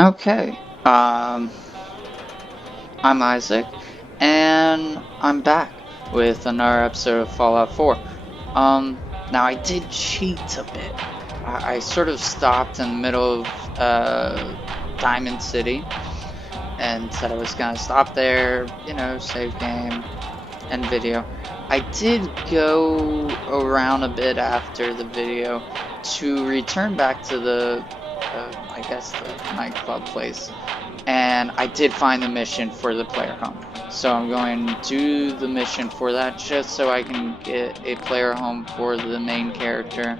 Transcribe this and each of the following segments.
Okay, I'm Isaac, and I'm back with another episode of Fallout 4. Now I did cheat a bit. I sort of stopped in the middle of Diamond City and said I was gonna stop there, save game and video. I did go around a bit after the video to return back to I guess the nightclub place, and I did find the mission for the player home. So I'm going to do the mission for that just so I can get a player home for the main character,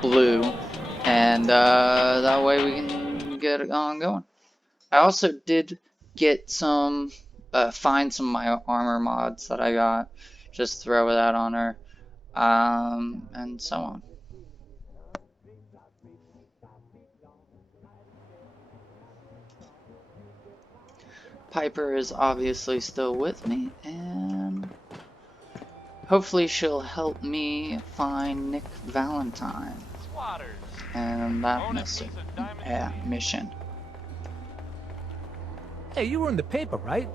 Blue, and that way we can get it on going. I also did get find some of my armor mods that I got, just throw that on her, and so on. Piper is obviously still with me, and hopefully she'll help me find Nick Valentine and that mission. Hey, you were in the paper, right?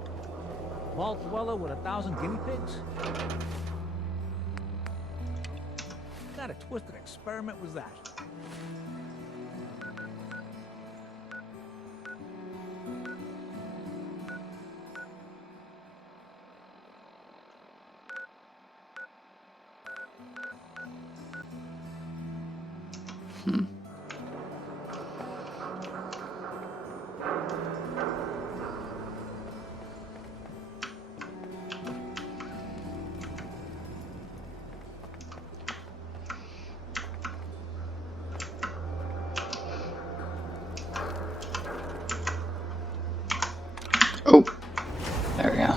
Vault dweller with 1,000 guinea pigs? What kind of twisted experiment was that? Hmm. Oh, there we go.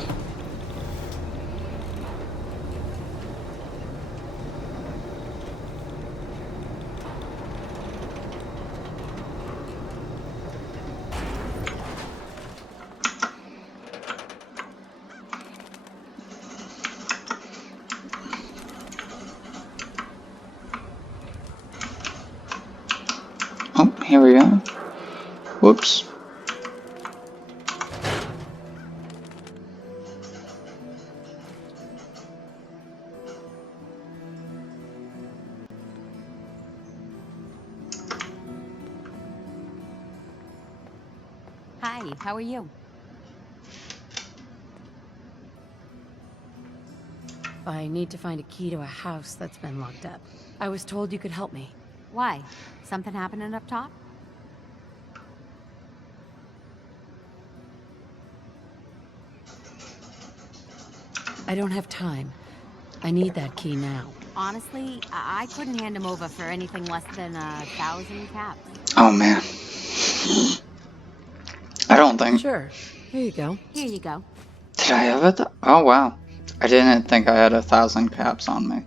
Oh, here we go. Whoops. Hi, how are you? I need to find a key to a house that's been locked up. I was told you could help me. Why? Something happening up top? I don't have time. I need that key now. Honestly, I couldn't hand him over for anything less than 1,000 caps. Oh man. I don't think. Sure. Here you go. Here you go. Did I have it? Oh wow. I didn't think I had 1,000 caps on me.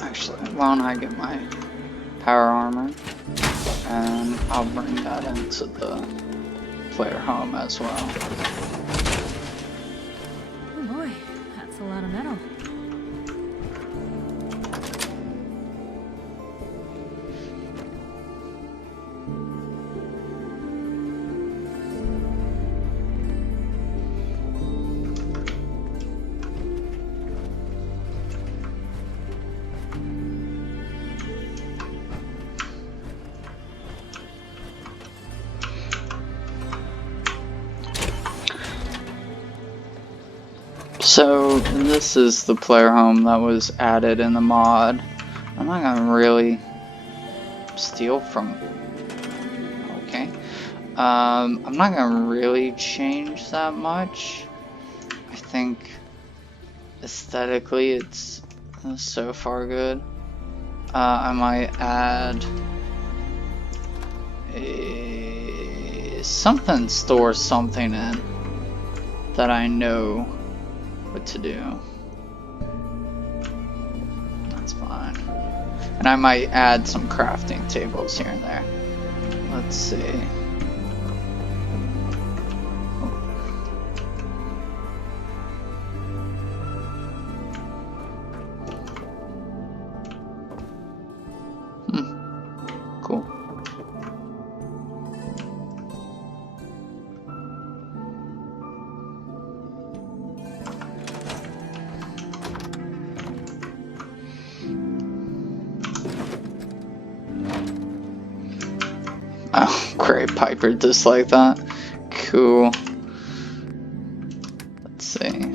Actually, why don't I get my power armor and I'll bring that into the player home as well. Oh boy, that's a lot of metal. So this is the player home that was added in the mod. I'm not gonna really steal from. Okay. I'm not gonna really change that much. I think aesthetically it's so far good. I might add something stores something in that I know what to do. That's fine. And I might add some crafting tables here and there. Let's see. Cool. Oh, great. Piper just like that. Cool. Let's see.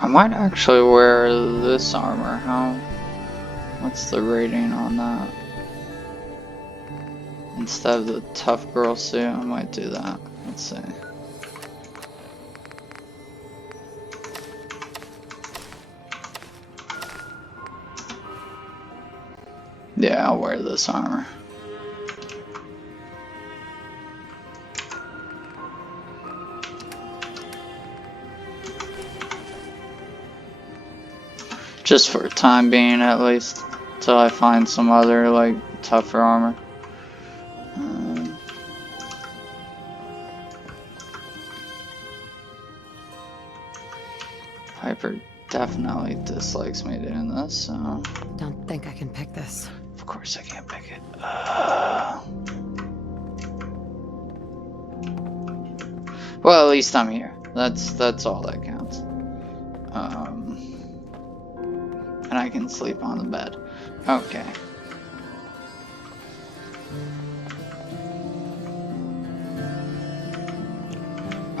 I might actually wear this armor. What's the rating on that? Instead of the tough girl suit, I might do that. Let's see. Yeah, I'll wear this armor. Just for time being, at least, till I find some other like tougher armor. Piper definitely dislikes me doing this, so. Don't think I can pick this. Of course I can't pick it. Well, at least I'm here. That's all that counts. And I can sleep on the bed. Okay.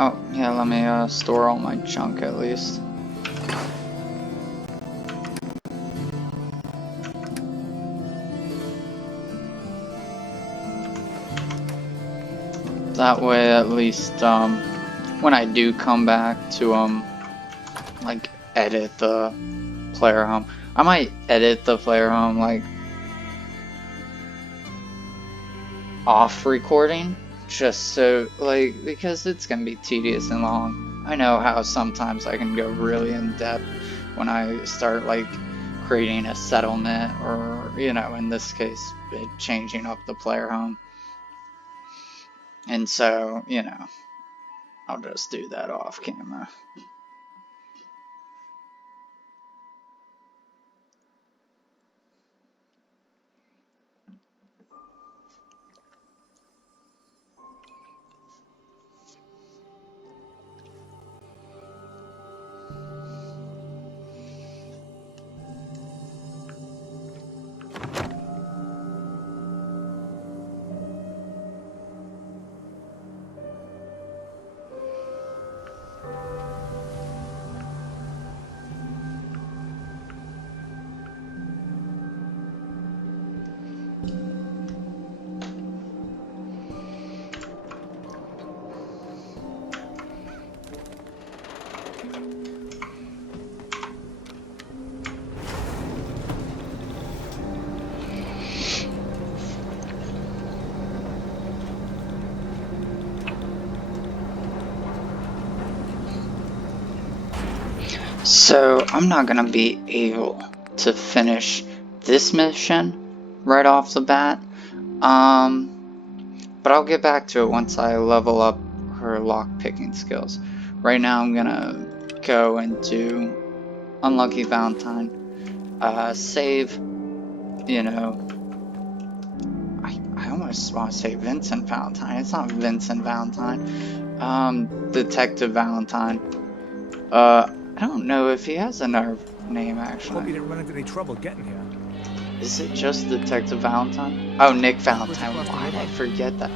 Oh, yeah, let me store all my junk at least. That way, at least, when I do come back to, like, edit the player home, I might edit the player home, like, off recording, just so, like, because it's gonna be tedious and long. I know how sometimes I can go really in depth when I start, like, creating a settlement, or, you know, in this case, changing up the player home. And so, you know, I'll just do that off camera. So I'm not gonna be able to finish this mission right off the bat. But I'll get back to it once I level up her lock-picking skills. Right now I'm gonna go into Unlucky Valentine, save, you know, I almost want to say Vincent Valentine. It's not Vincent Valentine. Detective Valentine. I don't know if he has another name Hope you actually. didn't run into any trouble getting here. Is it just Detective Valentine? Oh, Nick Valentine. Why did I forget that?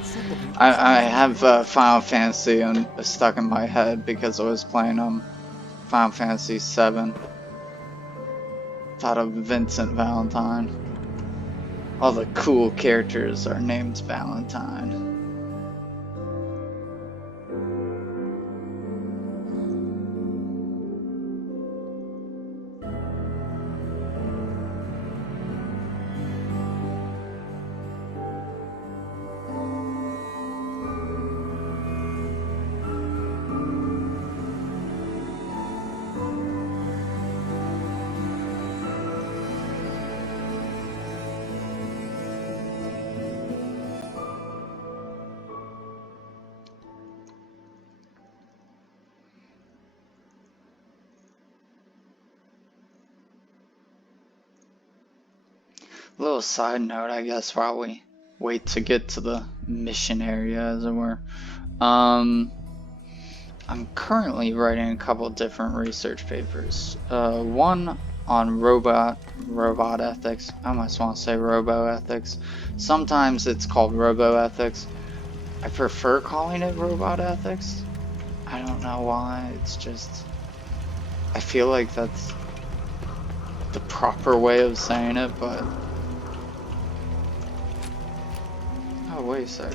I have Final Fantasy stuck in my head because I was playing Final Fantasy 7. Thought of Vincent Valentine. All the cool characters are named Valentine. Little side note, I guess, while we wait to get to the mission area, as it were. I'm currently writing a couple different research papers. One on robot ethics. I almost want to say robo ethics. Sometimes it's called robo ethics. I prefer calling it robot ethics. I don't know why. It's just I feel like that's the proper way of saying it, but oh, wait a sec.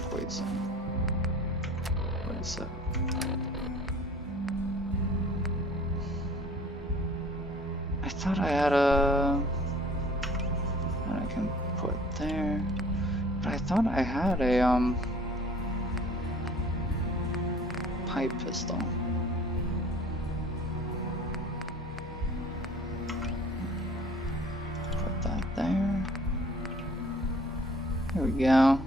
I thought I had a that I can put there, but I thought I had a pipe pistol. Put that there. Here we go.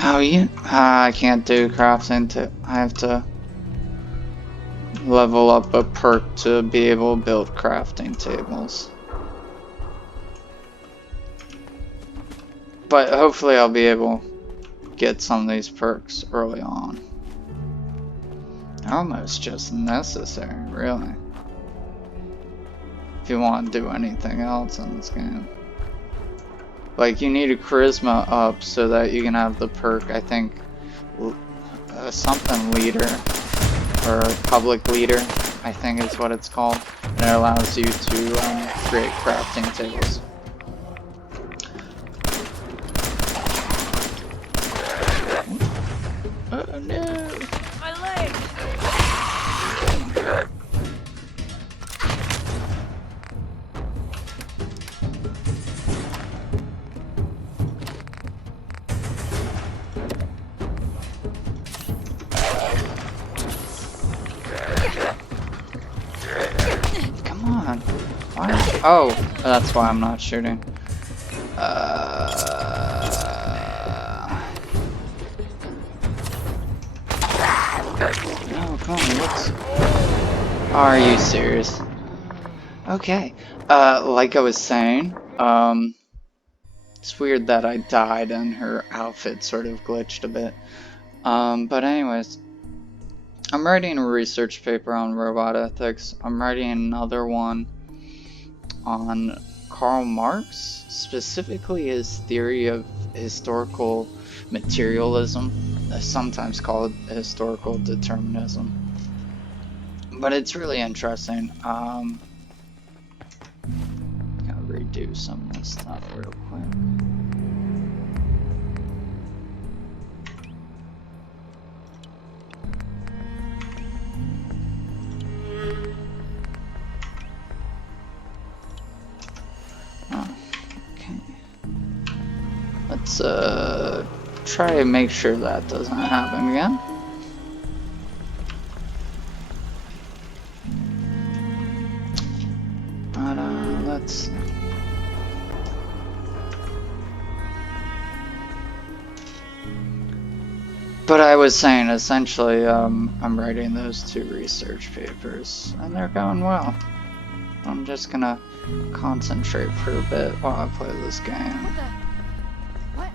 Oh, yeah. I can't do crafting. I have to level up a perk to be able to build crafting tables. But hopefully I'll be able to get some of these perks early on. Almost just necessary, really. If you want to do anything else in this game. Like, you need a charisma up so that you can have the perk, I think, something leader, or public leader, I think is what it's called. And it allows you to create crafting tables. Oh no! My leg! Come on. Why? Oh, that's why I'm not shooting. No, come on, what's... Are you serious? Okay. Like I was saying, it's weird that I died and her outfit sort of glitched a bit. But anyways, I'm writing a research paper on robot ethics. I'm writing another one on Karl Marx, specifically his theory of historical materialism, sometimes called historical determinism. But it's really interesting. Gotta redo some of this stuff real quick. Let's try to make sure that doesn't happen again. But let's. But I was saying, essentially, I'm writing those 2 research papers, and they're going well. I'm just gonna concentrate for a bit while I play this game. What?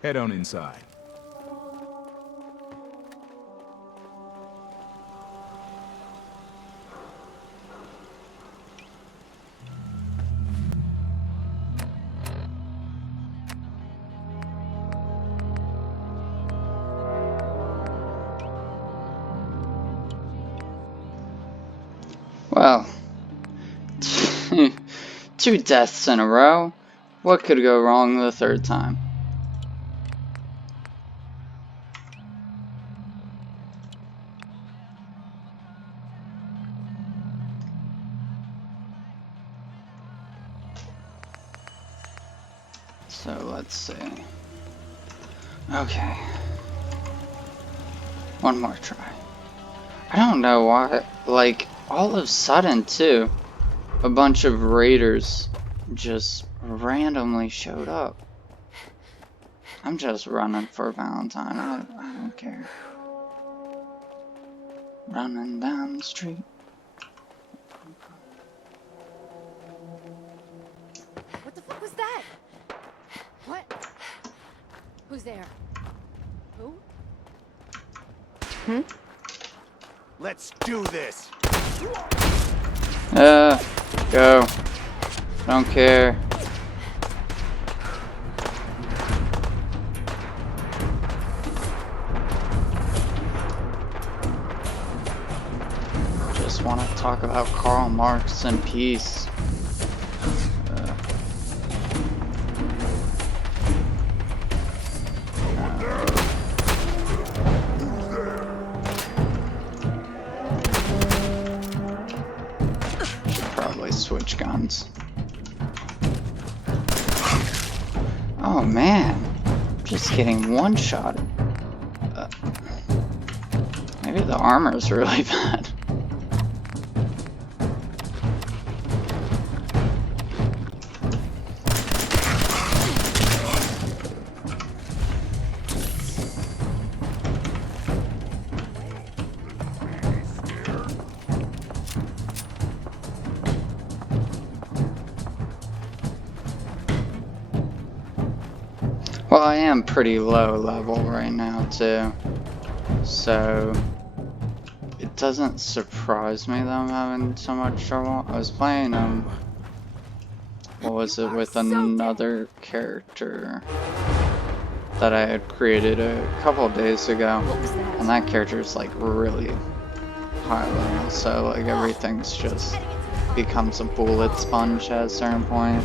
Head on inside. Well, 2 deaths in a row. What could go wrong the 3rd time? So let's see. Okay. One more try. I don't know why, like, all of a sudden, too, a bunch of raiders just randomly showed up. I'm just running for Valentine. I don't care. Running down the street. What the fuck was that? What? Who's there? Who? Let's do this. Go. Don't care. Just want to talk about Karl Marx in peace. Probably switch guns. Oh man, just getting one-shotted. Maybe the armor's really bad. Well, I am pretty low level right now too, so it doesn't surprise me that I'm having so much trouble. I was playing what was it, with another character that I had created a couple of days ago, and that character's like really high level, so like everything's just becomes a bullet sponge at a certain point.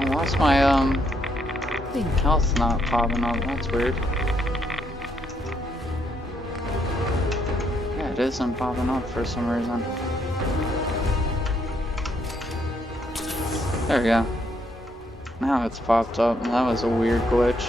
Why's my health not popping up? That's weird. Yeah, it isn't popping up for some reason. There we go. Now it's popped up, and that was a weird glitch.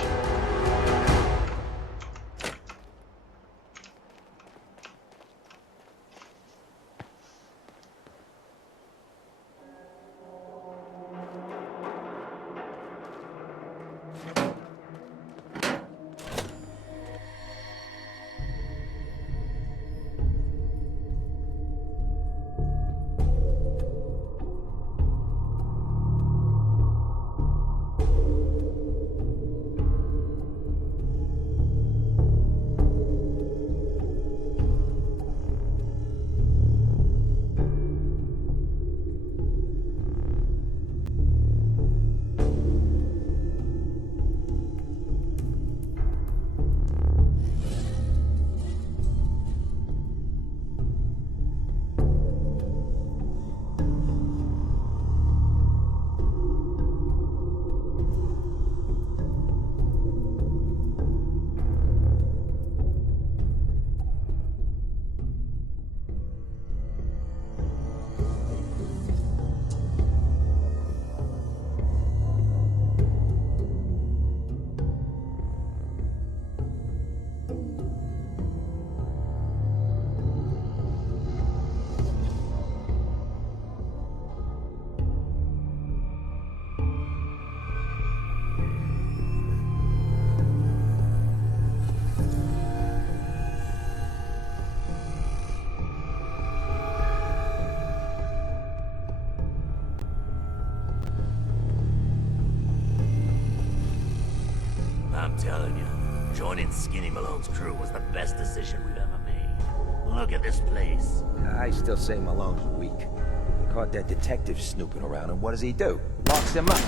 I'm telling you, joining Skinny Malone's crew was the best decision we've ever made. Look at this place. I still say Malone's weak. He caught that detective snooping around, and what does he do? Locks him up.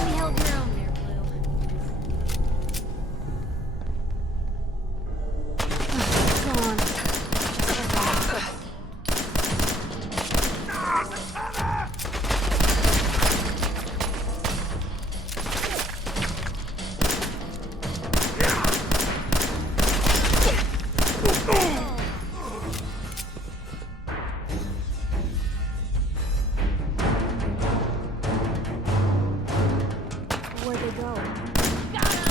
Only held your own there, Blue. Go on. go. Got him!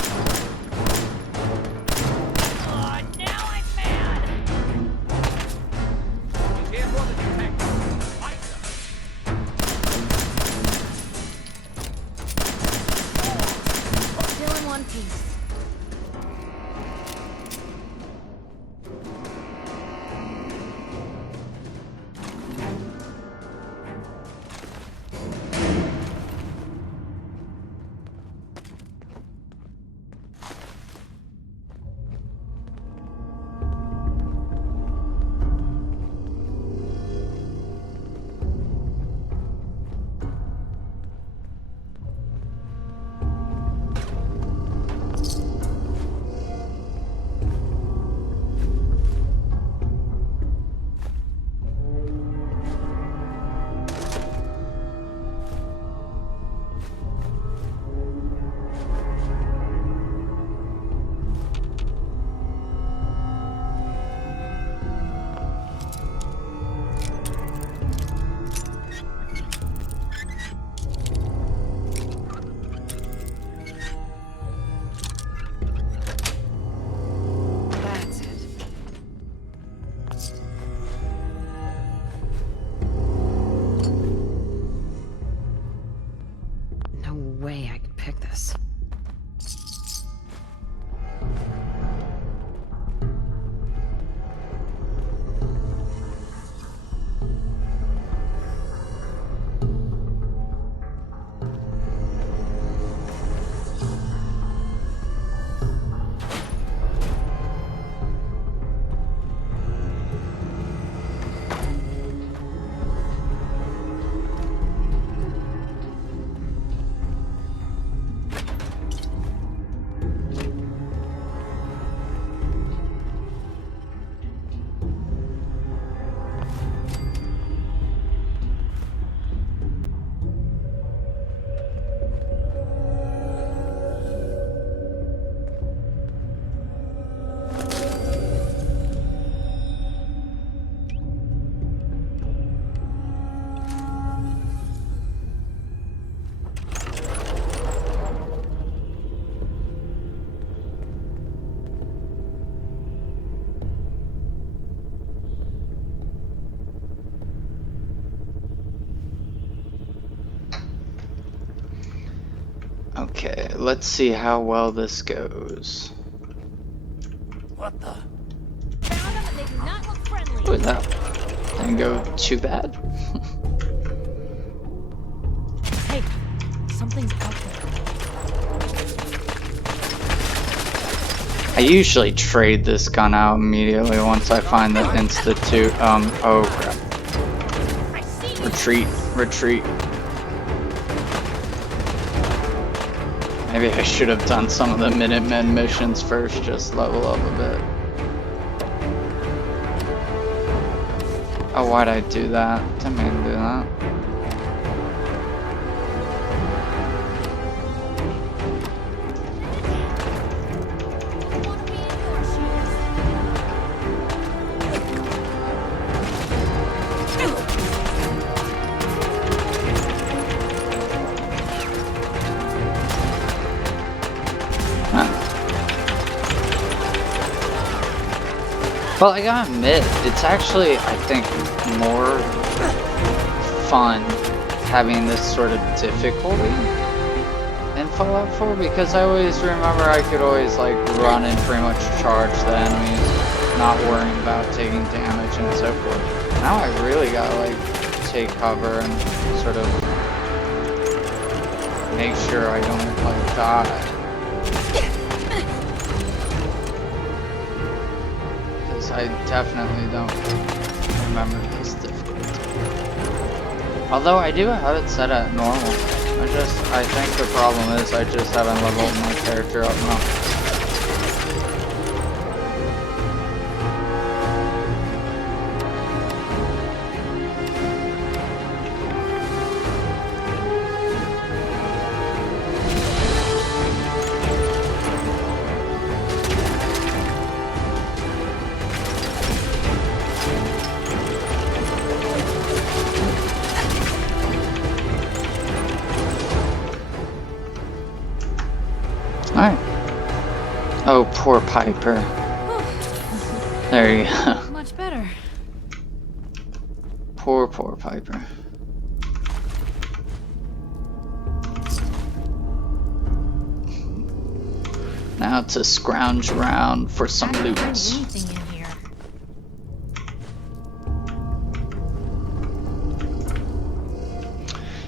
Oh, now I'm mad! Still in one piece. That's it. No way I could pick this. Okay, let's see how well this goes. What the? Found them and they do not look friendly. Ooh, that didn't go too bad. Hey, something's out there. I usually trade this gun out immediately once I find the institute. Oh crap. I see you. Retreat, retreat. Maybe I should have done some of the Minutemen missions first, just level up a bit. Oh, why'd I do that? Didn't mean to do that. I want to be in your shoes. Well, I gotta admit, it's actually, I think, more fun having this sort of difficulty in Fallout 4 because I always remember I could always like run and pretty much charge the enemies, not worrying about taking damage and so forth. Now I really gotta like take cover and sort of make sure I don't like die. I definitely don't remember this difficulty. Although I do have it set at normal. I think the problem is I just haven't leveled my character up enough. Oh, poor Piper. There you go. Much better. Poor Piper. Now to scrounge around for some loot. Anything in here.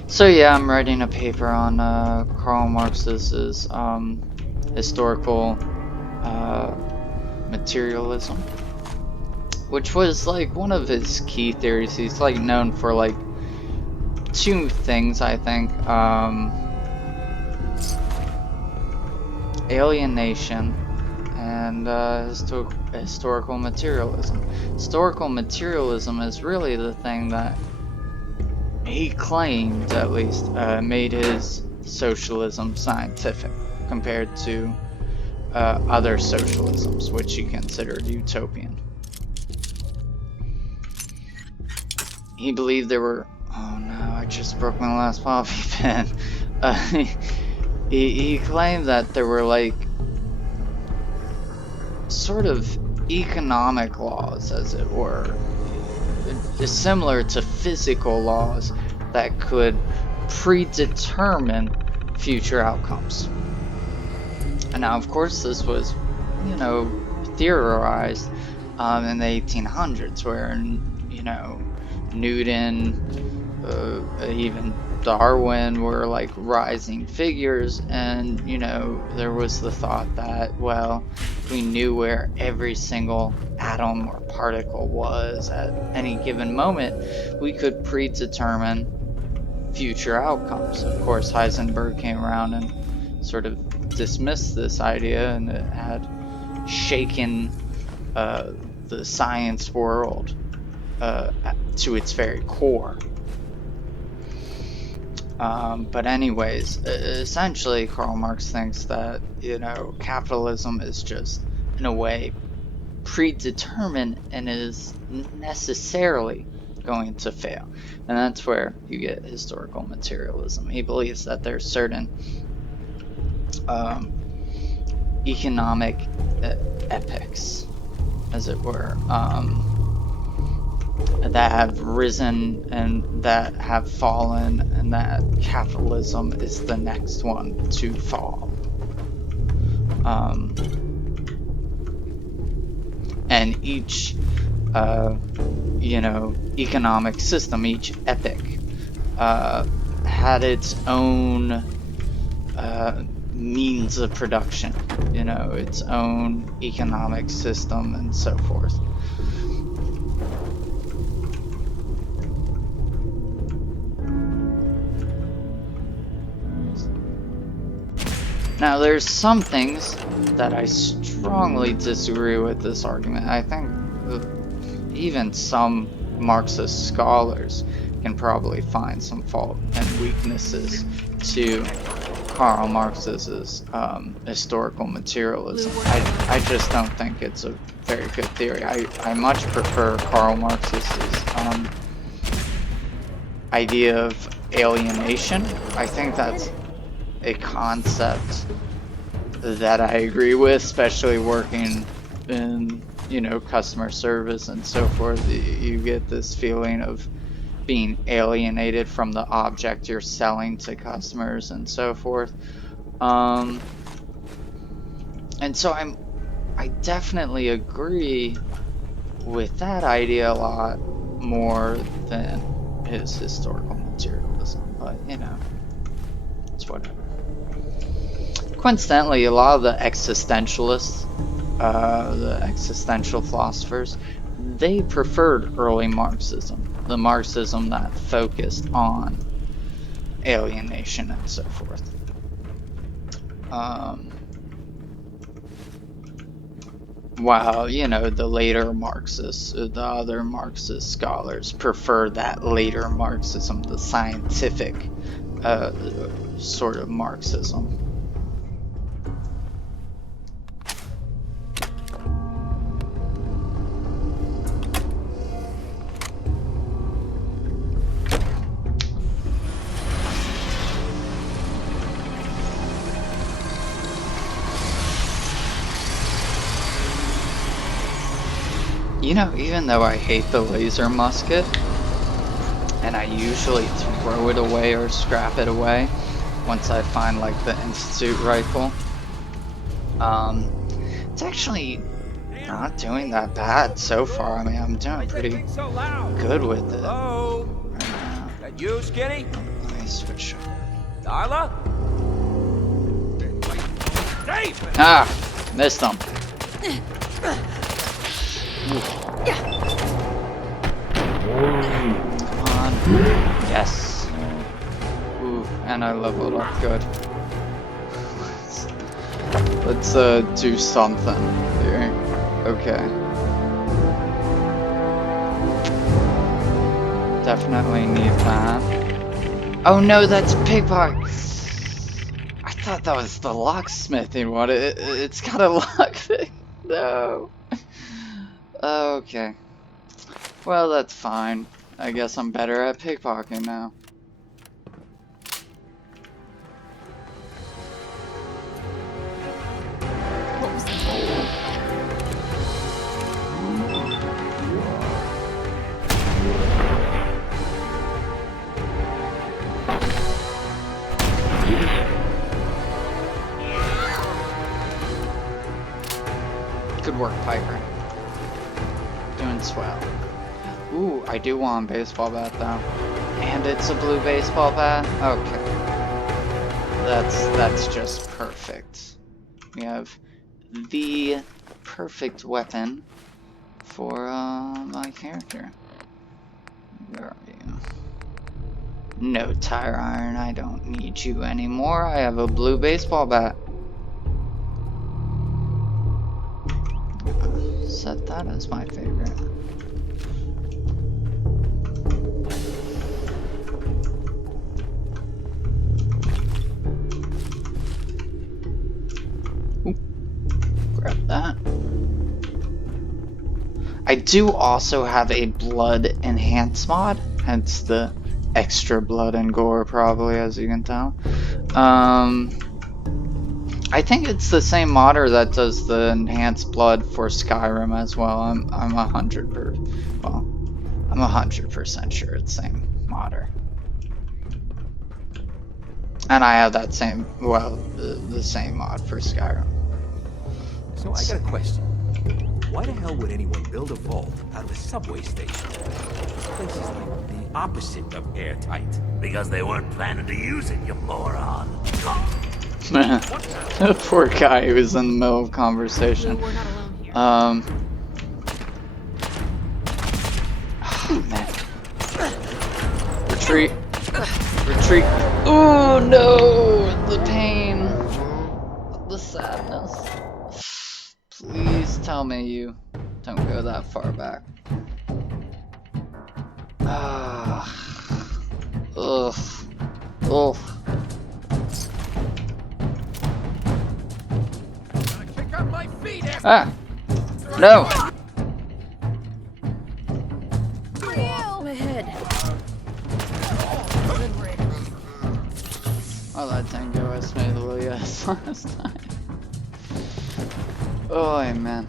So yeah, I'm writing a paper on Karl Marx's historical materialism, which was like one of his key theories. He's like known for like two things, I think. Alienation and historical materialism. Historical materialism is really the thing that he claimed, at least, made his socialism scientific compared to other socialisms, which he considered utopian. He believed there were... Oh no, I just broke my last bobby pin. He claimed that there were like sort of economic laws, as it were, similar to physical laws that could predetermine future outcomes. And now, of course, this was, you know, theorized in the 1800s, where, you know, Newton, even Darwin were like rising figures, and you know, there was the thought that, well, if we knew where every single atom or particle was at any given moment, we could predetermine future outcomes. Of course, Heisenberg came around and sort of dismissed this idea, and it had shaken the science world to its very core. But anyways, essentially Karl Marx thinks that, you know, capitalism is just, in a way, predetermined and is necessarily going to fail. And that's where you get historical materialism. He believes that there's certain economic epochs, as it were, that have risen and that have fallen, and that capitalism is the next one to fall. And each, you know, economic system, each epoch, had its own means of production, you know, its own economic system and so forth. Now, there's some things that I strongly disagree with this argument. I think even some Marxist scholars can probably find some fault and weaknesses to Karl Marx's historical materialism. I just don't think it's a very good theory. I much prefer Karl Marx's idea of alienation. I think that's a concept that I agree with, especially working in, you know, customer service and so forth. You get this feeling of being alienated from the object you're selling to customers and so forth. And so I definitely agree with that idea a lot more than his historical materialism, but you know, it's whatever. Coincidentally, a lot of the existentialists, the existential philosophers, they preferred early Marxism, the Marxism that focused on alienation and so forth. While, you know, the later Marxists, the other Marxist scholars prefer that later Marxism, the scientific sort of Marxism. You know, even though I hate the laser musket, and I usually throw it away or scrap it away once I find like the Institute rifle, it's actually not doing that bad so far. I mean, I'm doing pretty good with it Hello? right now. That you, Skinny? Let me switch. Darla? Dave! Ah! Missed him. Come on. Yes. Ooh, and I leveled up good. Let's do something here. Okay. Definitely need that. Oh no, that's pickpocket. I thought that was the locksmithing one. It's got a lockpick. No. Okay. Well, that's fine. I guess I'm better at pickpocketing now. Good work, Piper. Doing swell. Ooh, I do want a baseball bat though. And it's a blue baseball bat? Okay. That's just perfect. We have the perfect weapon for my character. Where are you? No, tire iron, I don't need you anymore. I have a blue baseball bat. Set that as my favorite. Ooh. Grab that. I do also have a blood enhance mod, hence the extra blood and gore probably, as you can tell. I think it's the same modder that does the enhanced blood for Skyrim as well. I'm 100% sure it's the same modder. And I have that same, well, the same mod for Skyrim. So I got a question. Why the hell would anyone build a vault out of a subway station? This place is like the opposite of airtight. Because they weren't planning to use it, you moron. Poor guy who was in the middle of conversation. We're not alone here. Oh, man. Retreat. Retreat. Oh no! The pain. The sadness. Please tell me you don't go that far back. Ah. Ugh. Ugh. Ah! No! My head. Oh, that didn't go as smoothly as last time. Oh, man.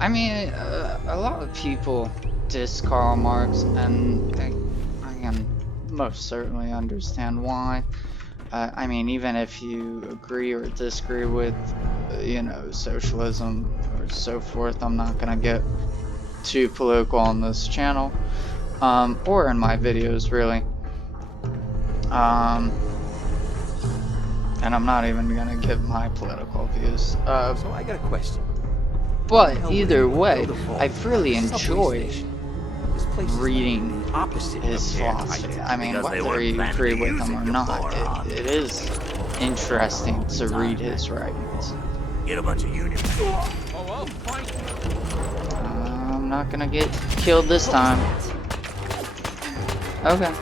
I mean, a lot of people diss Karl Marx, and I can most certainly understand why. I mean, even if you agree or disagree with, you know, socialism or so forth, I'm not gonna get too political on this channel, or in my videos, really. And I'm not even gonna give my political views. So I got a question. But either way, I've really enjoyed reading his philosophy. I mean, whether you agree with him or not, it is interesting to read his writings. Get a bunch of unions. I'm not gonna get killed this time. Okay.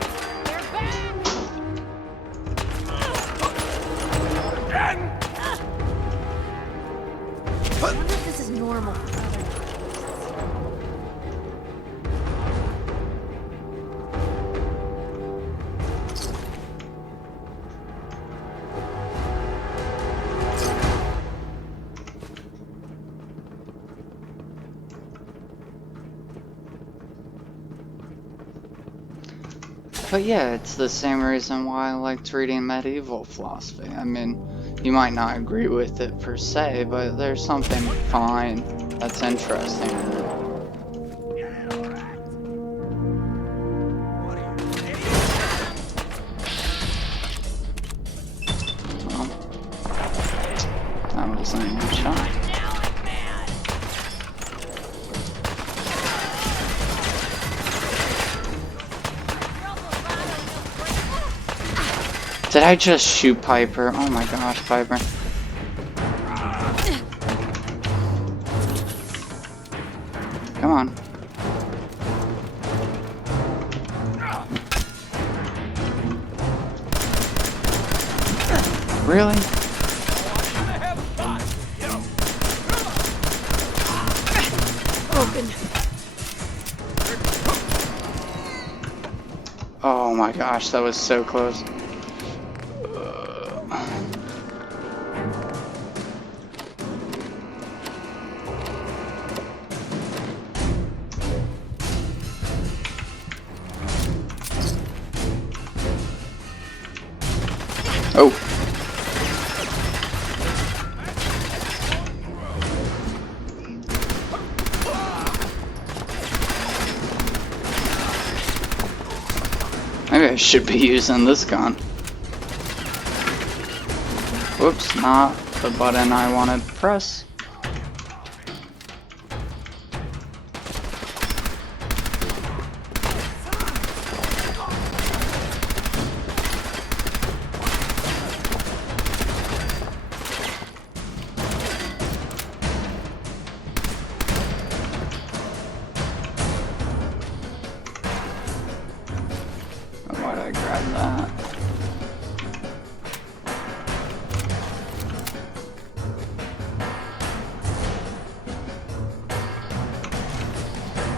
normal for other But yeah, it's the same reason why I liked reading medieval philosophy. I mean, you might not agree with it per se, but there's something fine that's interesting in it. Well, that wasn't a good shot. Did I just shoot Piper? Oh my gosh, Piper. Come on. Really? broken. Oh my gosh, that was so close. Oh. Maybe I should be using this gun. Whoops, not the button I wanted to press. Why did I grab that?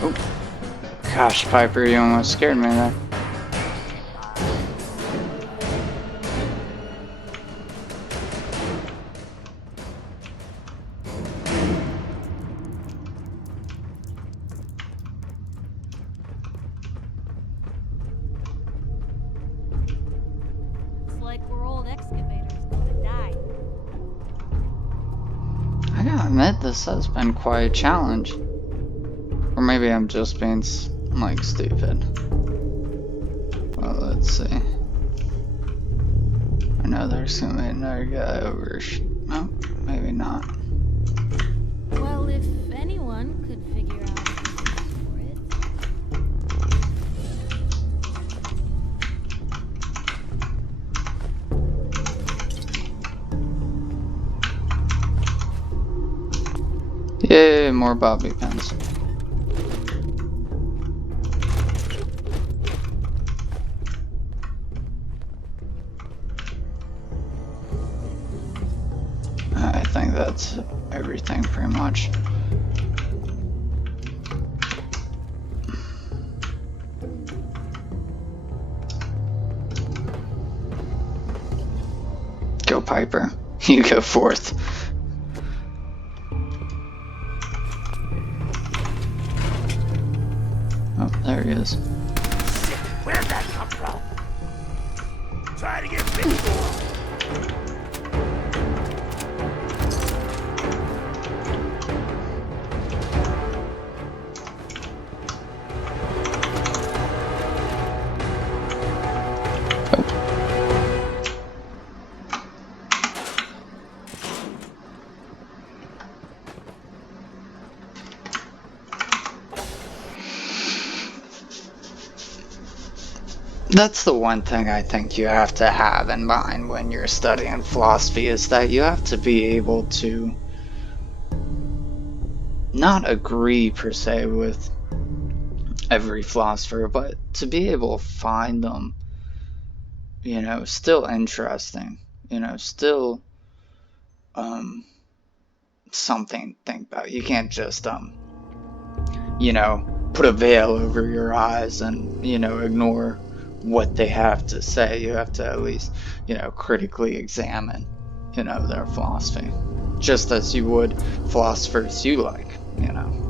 Oh. Gosh, Piper, you almost scared me there. Looks like we're old excavators gonna die. I gotta admit, this has been quite a challenge. Or maybe I'm just being, like, stupid. Well, let's see. I know there's gonna be another guy over. No, maybe not. Well, if anyone could figure out a use for it. Yay, more bobby pins. I think that's everything pretty much. Go Piper. You go fourth. Oh, there he is. Where'd that come from? Try to get bit. That's the one thing I think you have to have in mind when you're studying philosophy, is that you have to be able to not agree per se with every philosopher, but to be able to find them, you know, still interesting, you know, still something to think about. You can't just you know, put a veil over your eyes and, you know, ignore what they have to say. You have to at least, you know, critically examine, you know, their philosophy, just as you would philosophers you like, you know.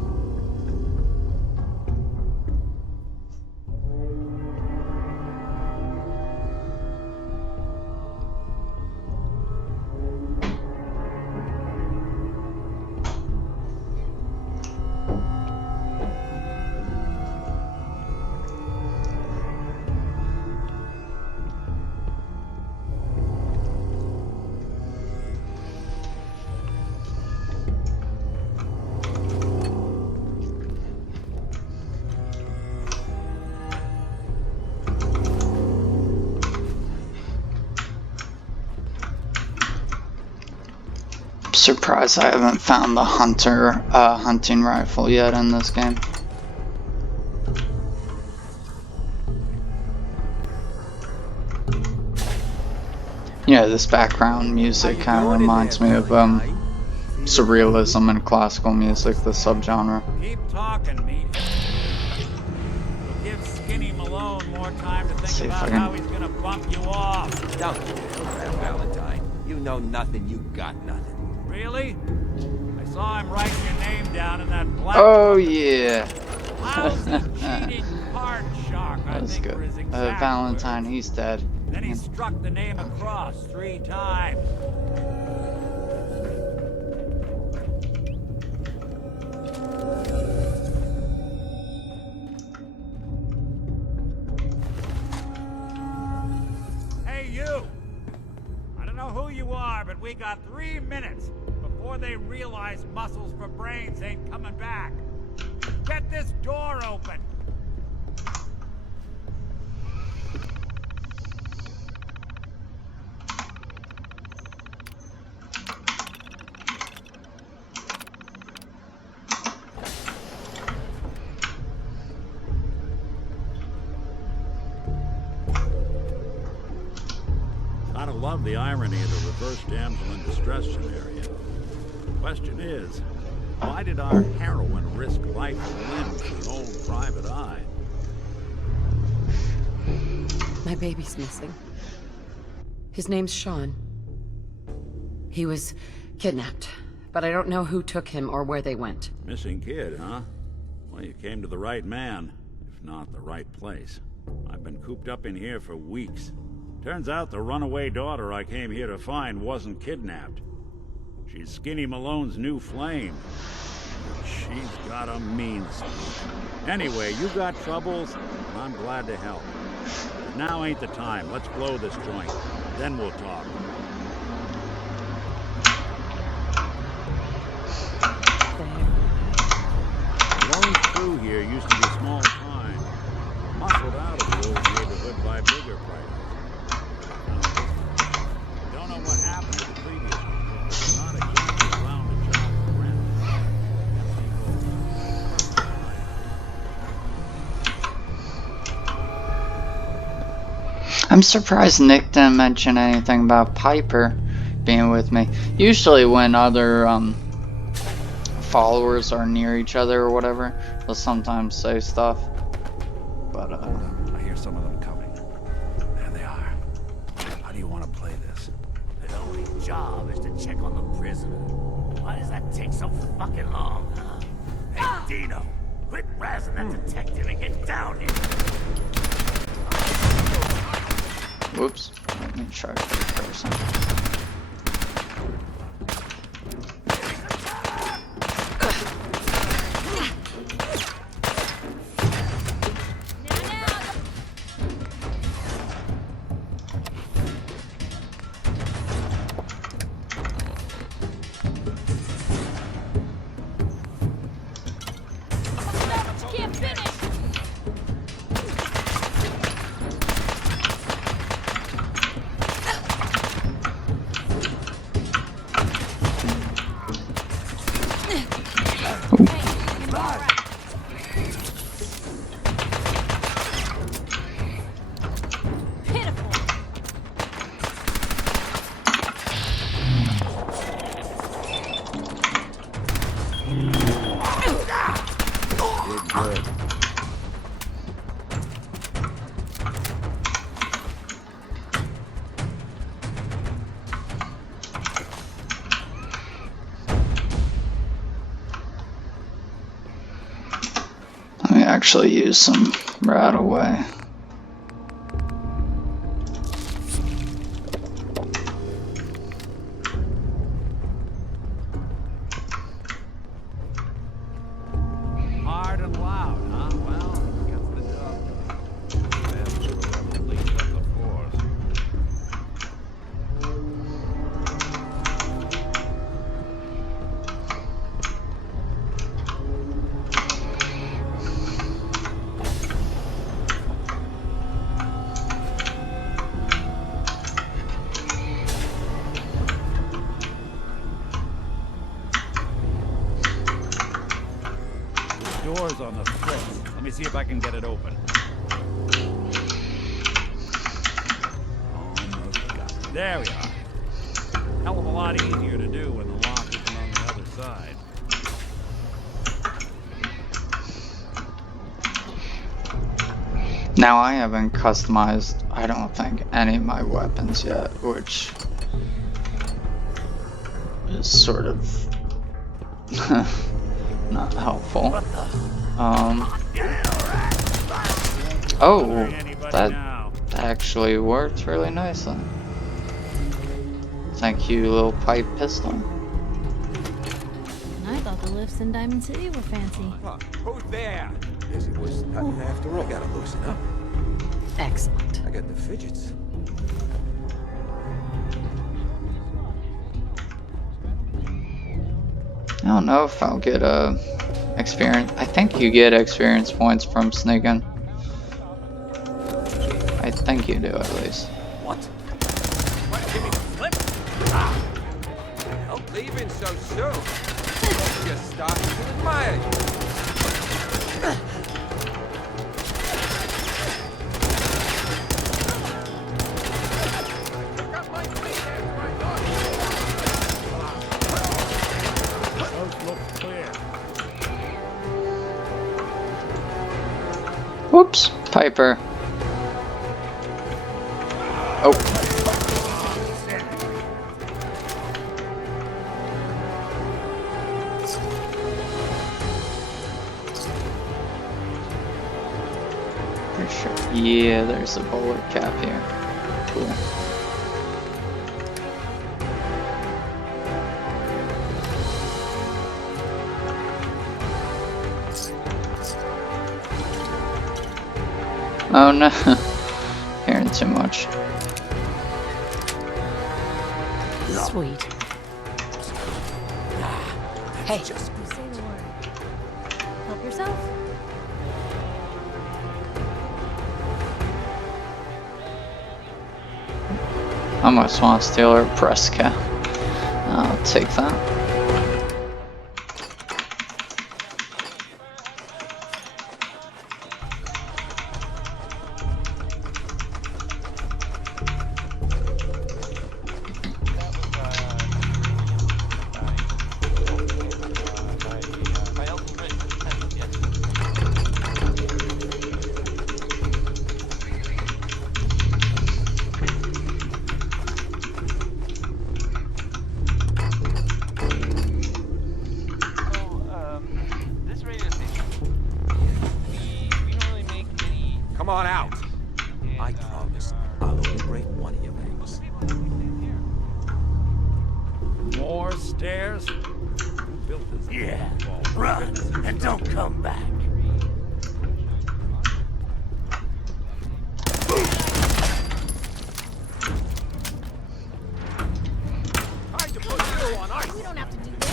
Surprised I haven't found the hunting rifle yet in this game. You know, this background music kind of reminds me of surrealism and classical music, the subgenre. Keep talking, meathead. Give Skinny Malone more time to think about how he's gonna bump you off. Don't you dare, Valentine. You know nothing, you got nothing. Really? I saw him writing your name down in that black. Oh yeah. Lousy, cheating card shark, I That's think were good. his exact Valentine, words. he's dead. Then he struck the name across 3 times. Hey, you! I don't know who you are, but we got 3 minutes before they realize muscles for brains ain't coming back. Get this door open! Gotta love the irony of the reverse damsel in distress scenario. Question is, why did our heroine risk life and limb for an old private eye? My baby's missing. His name's Sean. He was kidnapped, but I don't know who took him or where they went. Missing kid, huh? Well, you came to the right man, if not the right place. I've been cooped up in here for weeks. Turns out the runaway daughter I came here to find wasn't kidnapped. She's Skinny Malone's new flame. She's got a mean streak. Anyway, you got troubles, and I'm glad to help. But now ain't the time. Let's blow this joint. Then we'll talk. Malone's crew here used to be small time. Muscled out of the old neighborhood by bigger prices. Don't know what happened to the previous one. Not exactly around the job for rent. I'm surprised Nick didn't mention anything about Piper being with me. Usually when other followers are near each other or whatever, they'll sometimes say stuff. But I hear some of them coming. There they are. How do you want to play this? Their only job is to check on the prisoner. Why does that take so fucking long, huh? Hey, Dino, quit razzing that detective and get down here. whoops, let me charge this person. actually use some right away. Hard and loud, huh? Well, gets the job done. Bad for whoever leads up the force. Door's on the fritz. Let me see if I can get it open. Almost got it. There we are. Hell of a lot easier to do when the lock isn't on the other side. Now I haven't customized, I don't think, any of my weapons yet, which is sort of not helpful. Oh, that actually worked really nicely. Thank you, little pipe pistol. And I thought the lifts in Diamond City were fancy. Who's there? Yes, it was nothing after all. I gotta loosen up. Excellent. I got the fidgets. I don't know if I'll get experience. I think you get experience points from sneaking. I think you do at least. What? What? Give me the flip? Hell, leaving so soon. Just starting to admire you. Whoops, Piper. Oh. Pretty sure. Yeah, there's a bowler cap here. Cool. Oh no, hearing too much. Sweet. Hey. Just say the word. Help yourself. I almost want to steal her press cap. I'll take that. Come on out. I promise I'll only break one of your legs. More stairs? Who built this? Yeah, run and don't come back. Time to put you on ice. We don't have to do this.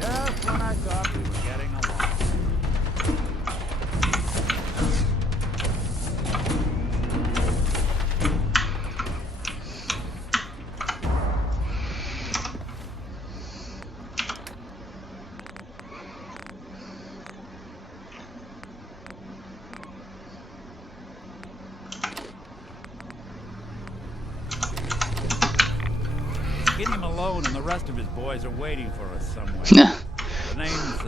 Just when I thought we were getting along. Get him alone and the rest of his boys are waiting for us somewhere. The name's,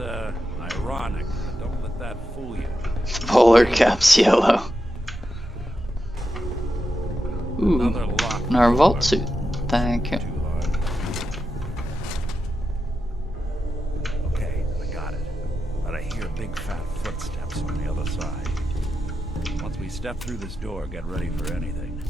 ironic, but don't let that fool you. Bowler cap's yellow. Ooh, Another lock. another vault suit. Thank you. Too hard. big fat footsteps on the other side. Once we step through this door, get ready for anything.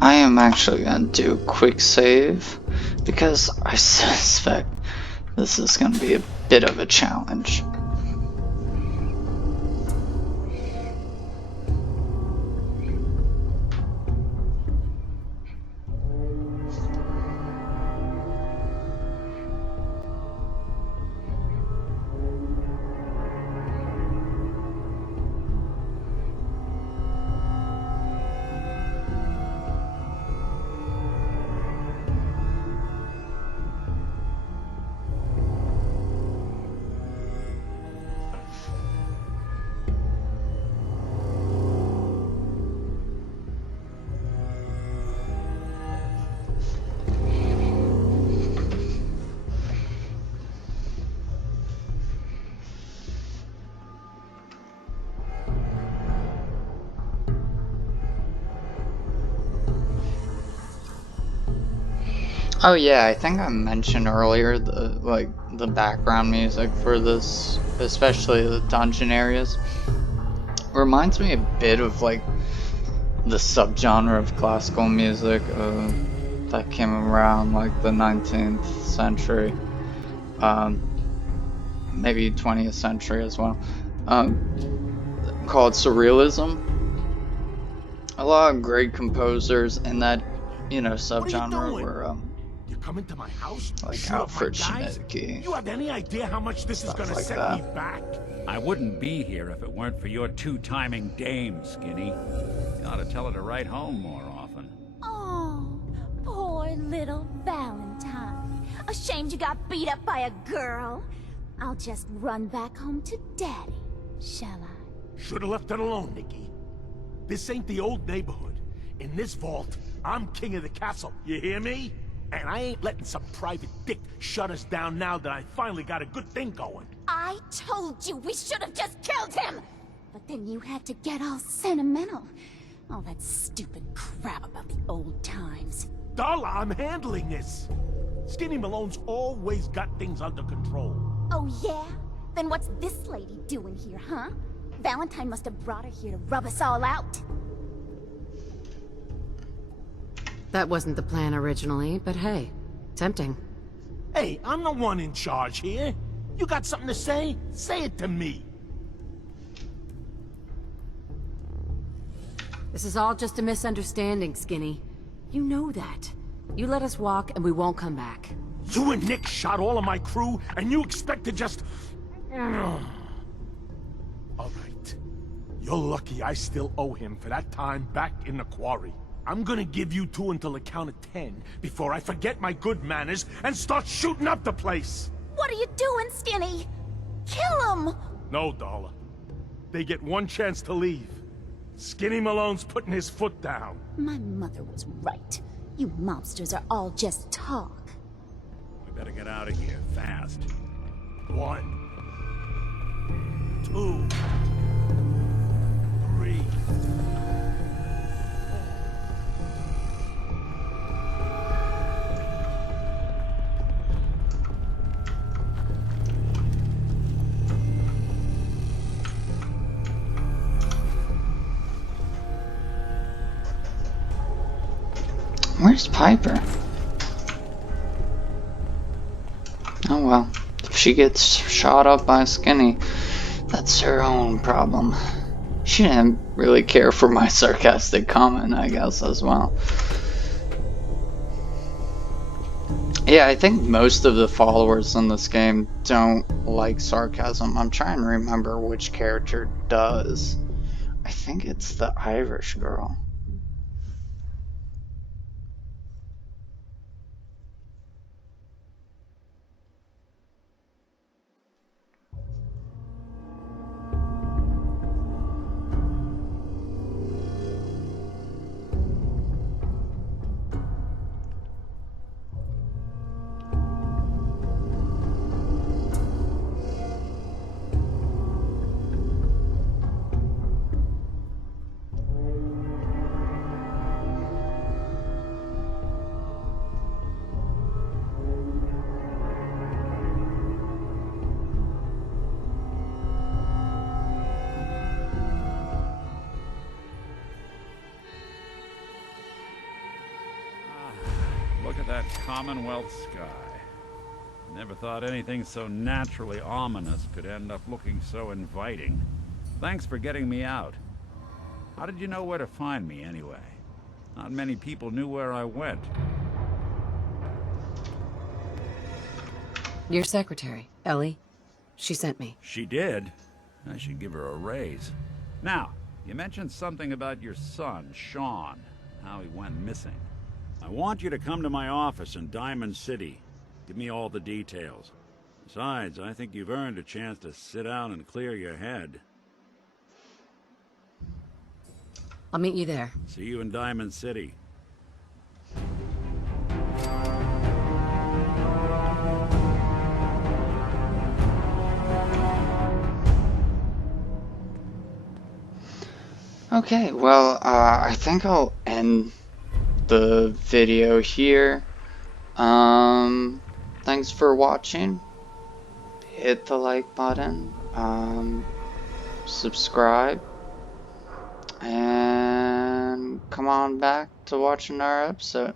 I am actually gonna do a quick save because I suspect this is gonna be a bit of a challenge. Oh yeah, I think I mentioned earlier the background music for this, especially the dungeon areas, reminds me a bit of like the subgenre of classical music that came around like the 19th century, maybe 20th century as well, called surrealism. A lot of great composers in that, subgenre were You come into my house, like shoot up my Alfred guys? Schnittke, You have any idea how much this is stuff gonna like set that. me back? I wouldn't be here if it weren't for your two-timing dame, Skinny. You ought to tell her to write home more often. Oh, poor little Valentine. Ashamed you got beat up by a girl? I'll just run back home to Daddy, shall I? Should've left it alone, Nikki. This ain't the old neighborhood. In this vault, I'm king of the castle, you hear me? And I ain't letting some private dick shut us down now that I finally got a good thing going. I told you we should have just killed him! But then you had to get all sentimental. All that stupid crap about the old times. Darla, I'm handling this. Skinny Malone's always got things under control. Oh yeah? Then what's this lady doing here, huh? Valentine must have brought her here to rub us all out. That wasn't the plan originally, but hey, tempting. Hey, I'm the one in charge here. You got something to say? Say it to me. This is all just a misunderstanding, Skinny. You know that. You let us walk and we won't come back. You and Nick shot all of my crew, and you expect to just... All right. You're lucky I still owe him for that time back in the quarry. I'm gonna give you two until the count of 10 before I forget my good manners and start shooting up the place. What are you doing, Skinny? Kill him! No, Darla. They get one chance to leave. Skinny Malone's putting his foot down. My mother was right. You mobsters are all just talk. We better get out of here, fast. 1, 2, 3. Where's Piper? Oh well, if she gets shot up by Skinny, that's her own problem. She didn't really care for my sarcastic comment, I guess, as well. Yeah, I think most of the followers in this game don't like sarcasm. I'm trying to remember which character does. I think it's the Irish girl. Commonwealth sky. Never thought anything so naturally ominous could end up looking so inviting. Thanks for getting me out. How did you know where to find me, anyway? Not many people knew where I went. Your secretary, Ellie. She sent me. She did? I should give her a raise. Now, you mentioned something about your son, Sean, how he went missing. I want you to come to my office in Diamond City. Give me all the details. Besides, I think you've earned a chance to sit down and clear your head. I'll meet you there. See you in Diamond City. Okay, well, I think I'll end the video here. Thanks for watching. Hit the like button, subscribe, and come on back to watch another episode.